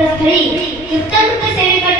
तीर्थस्थळी कीर्तन सेवेकडे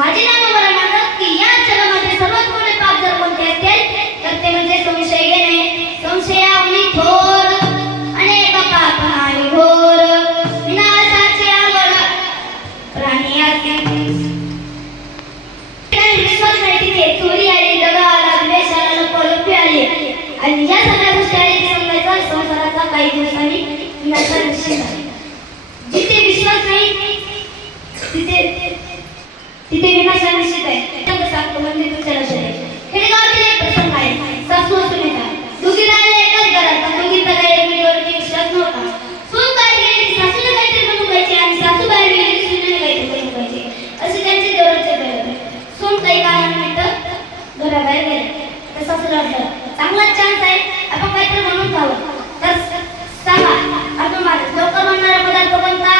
மதினாவை खावं तर सांगा अपमान लवकर म्हणणारा पदार्थ कोणता?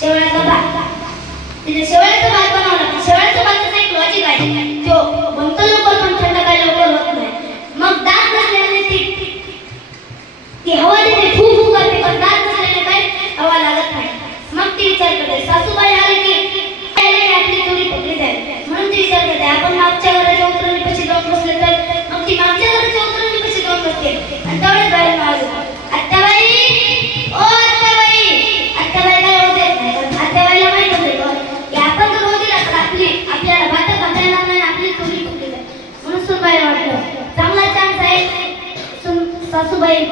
शेवळ्याचा भाग तिथे शेवळ्या Dubai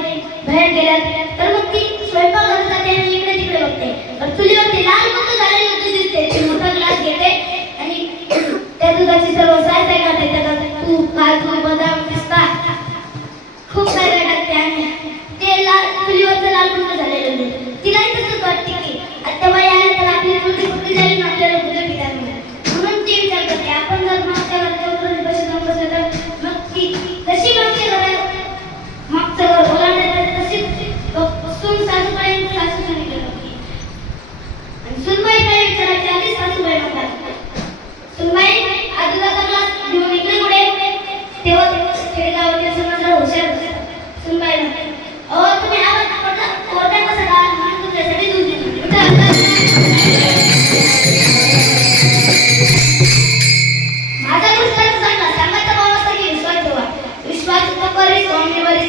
सोमवरी सोमवरी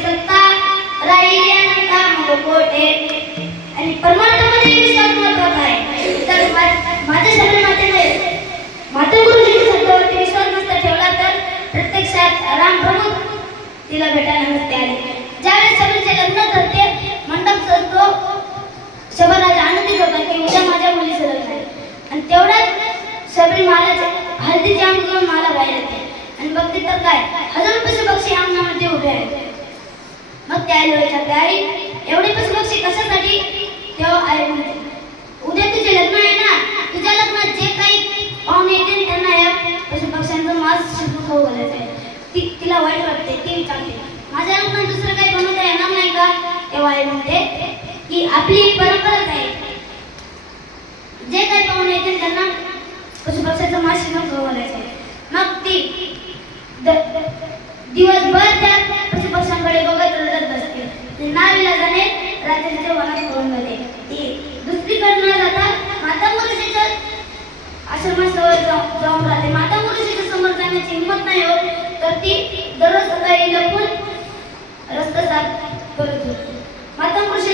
राम प्रमुख तिला भेटायला नसते आले ज्यावेळेस सगळीचे लग्न करते मंडप सजतो शबराजा आनंदित होता उद्या माझ्या मुलीचं लग्न आहे. आणि तेवढ्याच शबरी महाराज हळदीचे अंग घेऊन आणि बघते तर काय? हजार रुपयाचे बक्षी अंगणामध्ये उभे आहे. मग त्या आईला विचारते आई एवढे पैसे बक्षी कशासाठी? तेव्हा आई म्हणते उद्या तुझे लग्न आहे ना? तुझ्या लग्नात जे काही पाहुणे येते त्यांना या पशु पक्ष्यांचं मांस शिकू खाऊ घालत आहे. ती तिला वाईट वाटते ती विचारते माझ्या लग्नात दुसरं काही बनवता येणार नाही का? तेव्हा आई म्हणते की आपली परंपराच आहे. जे काही पाहुणे येते त्यांना पशु पक्ष्याचं मांस शिकून खाऊ घालायचं आहे. मग ती दिवसभर त्या पशुपक्ष्यांकडे बघत रडत बसते. ते नावीला जाणे रात्रीच्या वनात पळून जाते ते दुसरीकडे न जाता माता मुरुषीच्या आश्रमासमोर जाऊन राहते. माता मुरुषीच्या समोर जाण्याची हिंमत नाही होत तर ती दररोज सकाळी लपून रस्ता साफ करत होती. माता मुरुषी